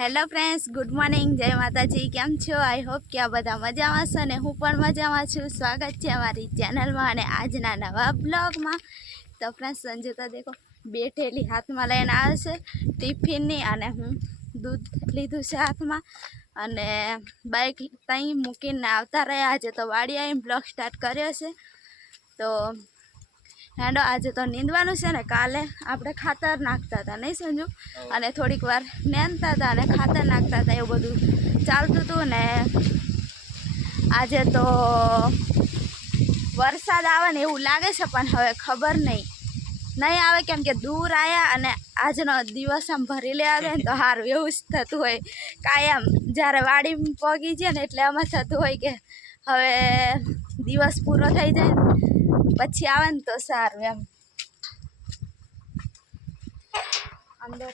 Hello friends, good morning, જય માતાજી। કેમ છો? આઈ હોપ કે આ બધા મજામાં છો ને હું પણ મજામાં છું। સ્વાગત છે અમારી ચેનલમાં અને આજના નવા બ્લોગમાં। તો ફ્રેન્ડ્સ, સંજુ તો દેખો બેઠેલી હાથમાં લઈને આવે છે ટિફિનની, અને હું દૂધ લીધું છે હાથમાં અને બાઇક ત્યાં મૂકીને આવતા રહ્યા। આજે તો વાડી આવીને બ્લોગ સ્ટાર્ટ કર્યો છે। તો હેડો, આજે તો નીંદવાનું છે ને કાલે આપણે ખાતર નાખતા હતા નહીં સંજુ, અને થોડીક વાર નેનતા હતા અને ખાતર નાખતા હતા, એવું બધું ચાલતું હતું ને આજે તો વરસાદ આવે ને એવું લાગે છે, પણ હવે ખબર નહીં આવે, કેમ કે દૂર આવ્યા અને આજનો દિવસ આમ ભરી લેવા જાય ને તો સારું એવું જ થતું હોય કાયમ। જ્યારે વાડી પગી જાય ને એટલે આમાં થતું હોય કે હવે દિવસ પૂરો થઈ જાય ને પછી આવે ને તો સારું એમ। અંદર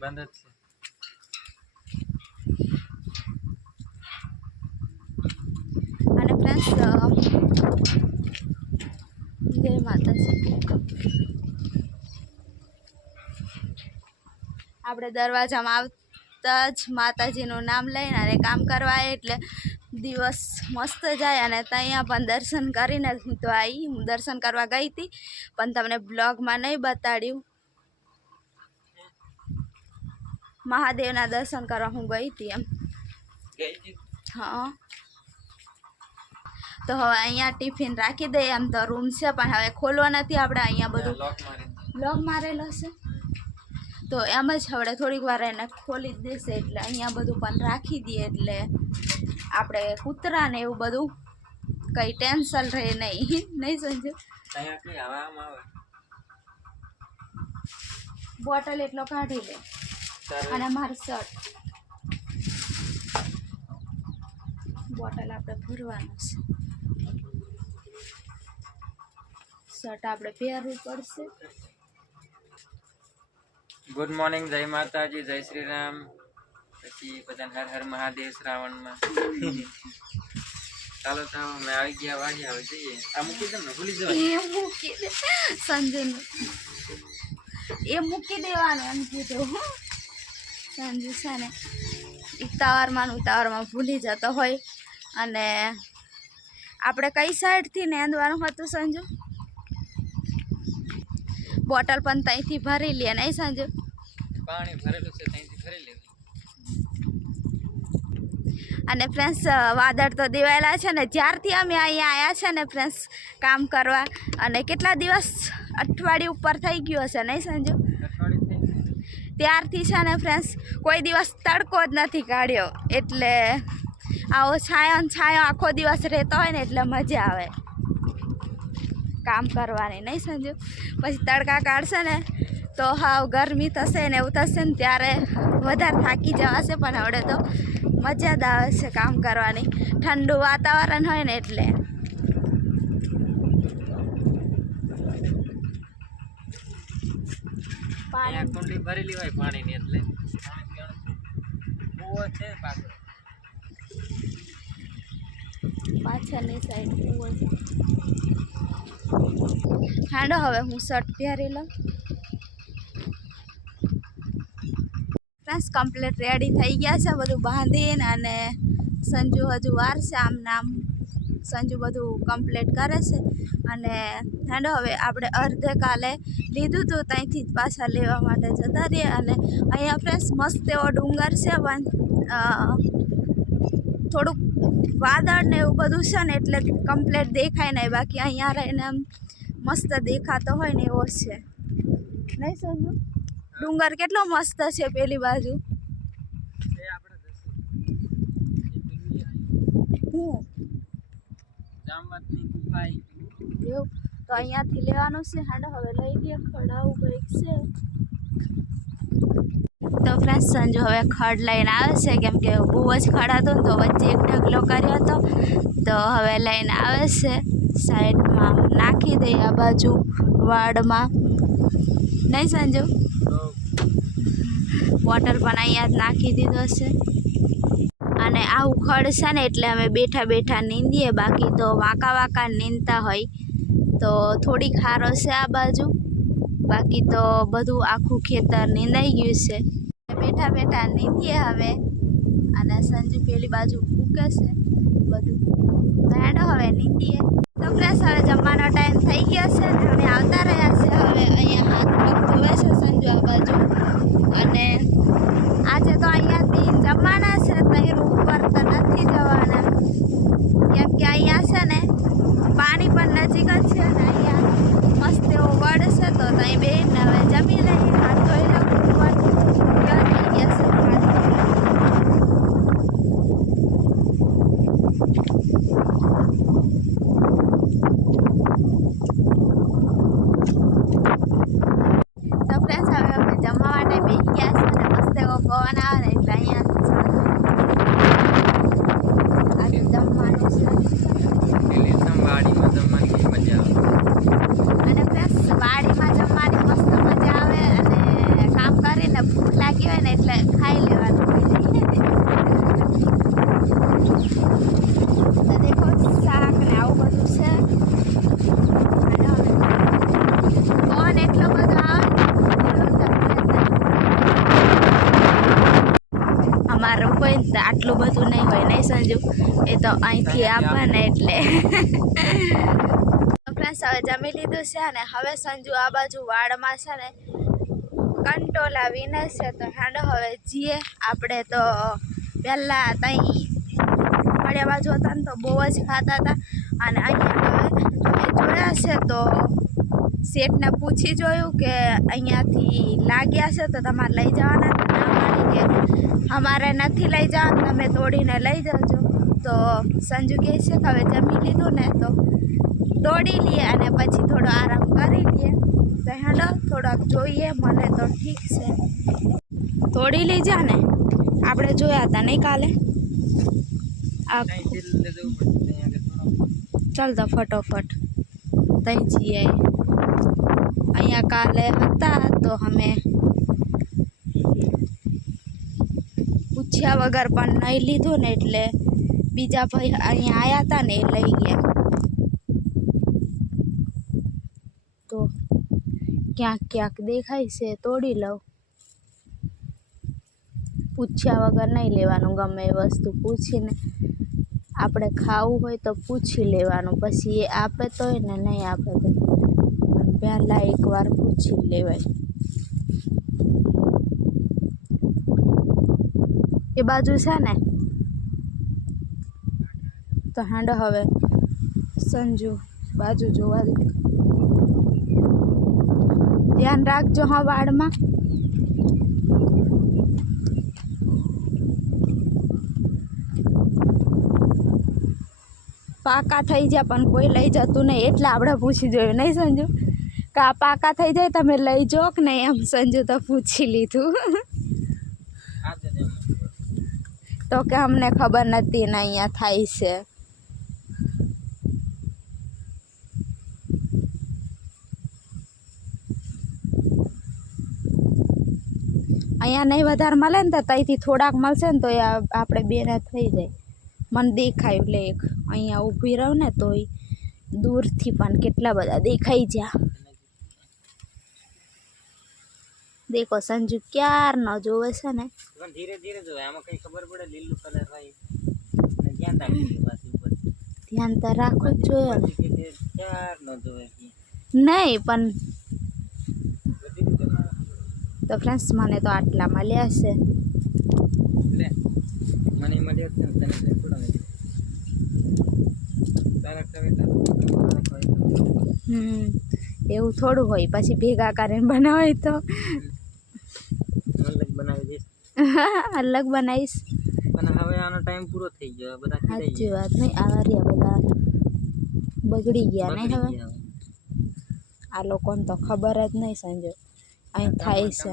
બંધ જ છે અને ફ્રેન્ડ્સ, જય માતાજી। આપણે દરવાજામાં આવતા જ માતાજીનું નામ લઈને અને કામ કરવા એટલે દિવસ મસ્ત જાય। અને ત્યાં પણ દર્શન કરીને હું તો હું દર્શન કરવા ગઈ હતી, પણ તમને બ્લોગમાં નહીં બતાડ્યું। મહાદેવના દર્શન કરવા હું ગઈ હતી એમ। હા, તો હવે અહીંયા ટિફિન રાખી દઈએ। એમ તો રૂમ છે પણ હવે ખોલવો નથી આપણે, અહીંયા બધું લોક મારેલો છે તો એમ જ હવે થોડીક વાર એને ખોલી જ દેશે, એટલે અહીંયા બધું પણ રાખી દઈએ એટલે આપણે કૂતરા ને એવું બધું કંઈ ટેન્શન રહે નહીં સમજો। બોટલ એટલો કાઢી લે અને મારું શર્ટ બોટલ આપણે ભરવાનું છે, શર્ટ આપણે પહેરવું પડશે। ગુડ મોર્નિંગ, જય માતાજી, જય શ્રી રામ। પછી બધાને હર હર મહાદેવ શ્રાવણમાં। ચાલો તો મેં આવી ગયા વાડી, આવે જઈએ। આ મૂકી દે ને, ભૂલી જવાય, એ મૂકી દે સંજુનું, એ મૂકી દેવાનું એમ કીધું સંજુ છે ને ઉતાવળમાં ભૂલી જતો હોય। અને આપણે કઈ સાઈડથી નેંદવાનું હતું સંજુ? બોટલ પણ ત્યાંથી ભરી લે નહીં સંજુ? પાણી ભરેલું છે ત્યાંથી ભરી લેવું। અને ફ્રેન્ડ્સ, વાદળ તો દેવાયેલા છે ને જ્યારથી અમે અહીંયા આવ્યા છે ને ફ્રેન્ડ્સ કામ કરવા, અને કેટલા દિવસ, અઠવાડિયું ઉપર થઈ ગયું હશે નહીં સંજુ? ત્યારથી છે ને ફ્રેન્ડ્સ કોઈ દિવસ તડકો જ નથી કાઢ્યો, એટલે આવો છાયો આખો દિવસ રહેતો હોય ને એટલે મજા આવે કામ કરવાની નહીં સંજુ? પછી તડકા કાઢશે ને તો હાવ ગરમી થશે ને એવું થશે ને ત્યારે વધારે થાકી જવાશે, પણ હવે તો મજા જ આવે છે કામ કરવાની, ઠંડુ વાતાવરણ હોય ને એટલે। પાણી કુંડી ભરેલી હોય પાણીની, એટલે કૂવો છે પાછળની સાઈડ કૂવો છે। હાંડો હવે હું શર્ટ પહેરી લઉં। ફ્રેન્ડ્સ, કમ્પ્લીટ રેડી થઈ ગયા છે બધું બાંધીને, અને સંજુ હજુ વાર છે આમ નામ, સંજુ બધું કમ્પ્લીટ કરે છે। અને હાંડો હવે આપણે અડધે કાલે લીધું હતું ત્યાંથી જ પાછા લેવા માટે જતા રહીએ। અને અહીંયા ફ્રેન્ડ્સ મસ્ત એવો ડુંગર છે, પણ થોડુંક વાદળ ને એવું બધું છે ને એટલે કમ્પ્લીટ દેખાય નહીં, બાકી અહીંયા રહીને આમ મસ્ત દેખાતો હોય ને એવો છે નહીં સમજો? ડુંગર કેટલો મસ્ત છે પેલી બાજુ। એવું તો અહીંયાથી લેવાનું છે। હાંડો હવે લઈ લઈએ, ખડાવું કંઈક છે તો ફ્રેન્ડ્સ સંજુ હવે ખડ લઈને આવે છે, કેમ કે બહુ જ ખડ હતો ને તો વચ્ચે એક ઢગલો કર્યો હતો, તો હવે લઈને આવે છે। સાઈડમાં નાખી દઈએ આ બાજુ વાડમાં નહીં સંજુ? બોટલ પણ અહીંયા જ નાખી દીધો છે। અને આવું ખડ છે ને એટલે અમે બેઠા બેઠા નીંદીએ, બાકી તો વાંકા નીંદતા હોય, તો થોડીક હારો છે આ બાજુ। બાકી તો બધું આખું ખેતર નીંદાઈ ગયું છે. બેઠા બેઠા નીંદીએ હવે, અને સંજુ પેલી બાજુ મૂકે છે બધું. હેડો હવે નીંદીએ. તો ફ્રેન્ડ્સ હવે જમવાનો ટાઈમ થઈ ગયો છે ને અમે આવતા રહ્યા છે. હવે અહીંયા હાથ પગ ધોવે છે સંજુ આ બાજુ, અને આજે તો અહીંયાથી જમવાના છે. ત્યાં રૂમ પર તો નથી જવાના, કેમ કે અહીંયા છે ને પાણી પણ નજીક જ છે ને અહીંયા મસ્ત એવો વડ છે. તો ત્યાં બેહીને હવે જમી લઈએ, હાથ ધોઈ લઉં. પણ થઈ ગયા છે તો ફ્રેન્ડ્સ હવે અમે જમવા માટે બેસી ગયા છે, અને મસ્ત એવો પવન આવે ને એટલે અહીંયા આજે જમવાનું છે. વાડીમાં જમવાની મજા આવે, અને ફ્રેન્ડ્સ વાડીમાં જમવાની મસ્ત મજા આવે, અને કામ કરીને ભૂખ લાગી હોય ને એટલે ખાઈ લેવાનું હોય. તો દેખો શાક ને આવું બધું છે. પવન એટલો બધો આવે. અમારું હોય ને તો આટલું બધું નહીં હોય, નહીં સંજુ? એ તો અહીંથી આપે ને એટલે. ફ્રેન્ડ્સ હવે જમી લીધું છે, અને હવે સંજુ આ બાજુ વાડમાં છે ને કંટોલા વીને છે. તો હેડો હવે જઈએ આપણે. તો પહેલાં ત્યાં મળ્યા બાજુ હતા ને તો બહુ જ ખાતા હતા, અને અહીંયા હવે જોયા છે તો શેઠને પૂછી જોયું કે અહીંયાથી લાગ્યા છે તો તમારે લઈ જવાના. ના પાડી કે અમારે નથી લઈ જવાનું, તમે તોડીને લઈ જજો. તો સંજુ કહે છે કે હવે જમી લીધું ને તો તોડી લઈએ અને પછી થોડો આરામ કરી લઈએ. તો હેડો થોડાક જોઈએ, મને તો ઠીક છે. તોડી લીજા ને આપણે જોયા હતા નહીં કાલે. ચાલ તો ફટોફટ તઈ જઈએ. અહીંયા કાલે હતા તો અમે પૂછ્યા વગર પણ નહીં લીધું ને એટલે બીજા ભાઈ અહીંયા આવ્યા હતા ને એ લઈ ગયા. તો ક્યાંક ક્યાંક દેખાય છે તોડી લઉં. પૂછ્યા વગર નહીં લેવાનું, ગમે એ વસ્તુ પૂછીને આપણે ખાવું હોય તો પૂછી લેવાનું, પછી એ આપે તોય ને નહીં આપે તો પહેલાં એકવાર પૂછી લેવાય. એ બાજુ છે ને તો હેંડો હવે સંજુ બાજુ જોવા દે. ધ્યાન રાખજો હા વાડમાં. પાકા થઈ જાય પણ કોઈ લઈ જતું નહીં, એટલે આપણે પૂછી જોયું નહીં સંજુ? કે આ પાકા થઈ જાય તમે લઈ જો કે નહીં? એમ સંજુ તો પૂછી લીધું. તો કે અમને ખબર નથી ને અહીંયા થાય છે. અહીંયા નહીં વધારે મળે ને તો ત્યાંથી થોડાક મળશે ને તો એ આપણે બેને થઈ જાય. મને દેખાયું લે એક અહીંયા ઊભી રહું ને તો દૂરથી પણ કેટલા બધા દેખાઈ જ્યાં. દેખો સંજુ ક્યાર ન જોવે છે ને. ધીરે ધીરે જોવે, આમાં કઈ ખબર પડે લીલું કલર હોય ધ્યાન રાખવું પાછું ઉપર. ધ્યાન તો રાખવું જ જોઈએ. ક્યાર ન જોવે નહીં પણ તો ફ્રેન્ડ્સ મને તો આટલા મળ્યા છે. મને મળ્યો છે તને થોડા એવું થોડું હોય, પછી ભેગા કરીને બનાવાય તો અલગ બનાવી દઈશ. અલગ બનાવીશ. પણ હવે આનો ટાઈમ પૂરો થઈ ગયો, બધા સાચી વાત નહીં. આવા રહ્યા બધા બગડી ગયા નહીં. હવે આ લોકોને તો ખબર જ નહીં સંજય અહીં થાય છે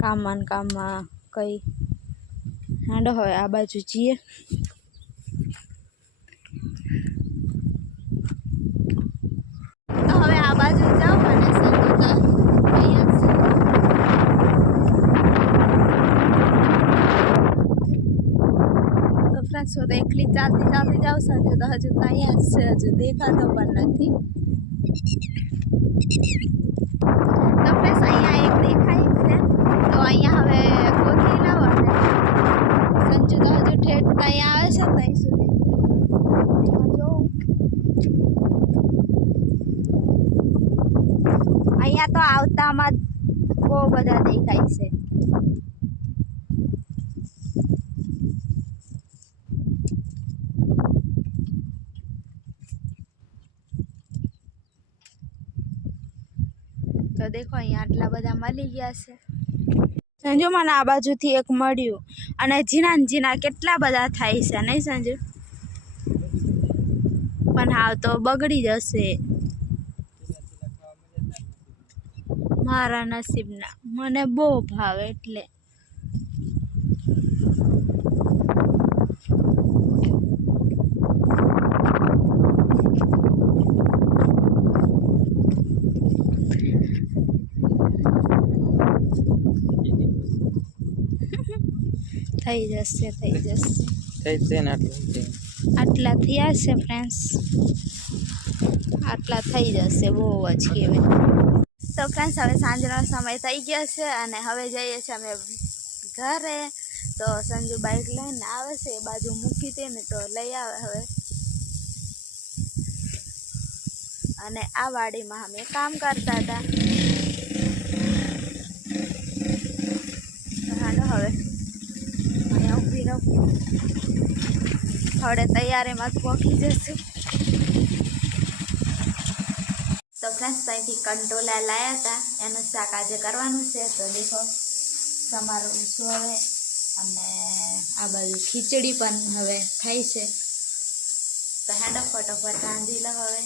કામમાં કામમાં કઈ. હાંડો હવે આ બાજુ જઈએ. તો હવે આ બાજુ જાઉં અને સંગીતા અહીંયા તો ફ્રેન્ડ્સ હું તો એકલી ચાલતી ચાલતી જાઉં. સંજુ તો હજુ તો અહીંયા જ છે, હજુ દેખાતો પણ નથી. તો ઠેઠ ત્યાં આવે છે ત્યાં સુધી જો અહીંયા તો આવતામાં બહુ બધા દેખાય છે. તો દેખો અહીંયા આટલા બધા મળી ગયા છે. સંજુ મને આ બાજુથી એક મળ્યું અને ઝીણા ને ઝીણા કેટલા બધા થાય છે નહીં સંજુ? પણ હાવ તો બગડી જશે મારા નસીબના. મને બહુ ભાવે એટલે થઈ જશે થઈ જશે. થઈ છે ને આટલું આટલા થયા છે ફ્રેન્ડ્સ, આટલા થઈ જશે બહુ જ કહેવાય. તો ફ્રેન્ડ્સ હવે સાંજનો સમય થઈ ગયો છે અને હવે જઈએ છીએ અમે ઘરે. તો સંજુ બાઇક લઈને આવે છે, એ બાજુ મૂકી દે ને તો લઈ આવે હવે. અને આ વાડીમાં અમે કામ કરતા હતા. હાલો હવે અહીંયા ઊભી રહું, થોડે તૈયારીમાં પહોંચી જશે. તો ફ્રેન્ડ્સ ત્યાંથી કંટોલા લાવ્યા હતા, એનું શાક આજે કરવાનું છે. તો દેખો સમારું છું હવે, અને આ બાજુ ખીચડી પણ હવે થાય છે. તો હેડો ફટોફટ રાંધી લો હવે.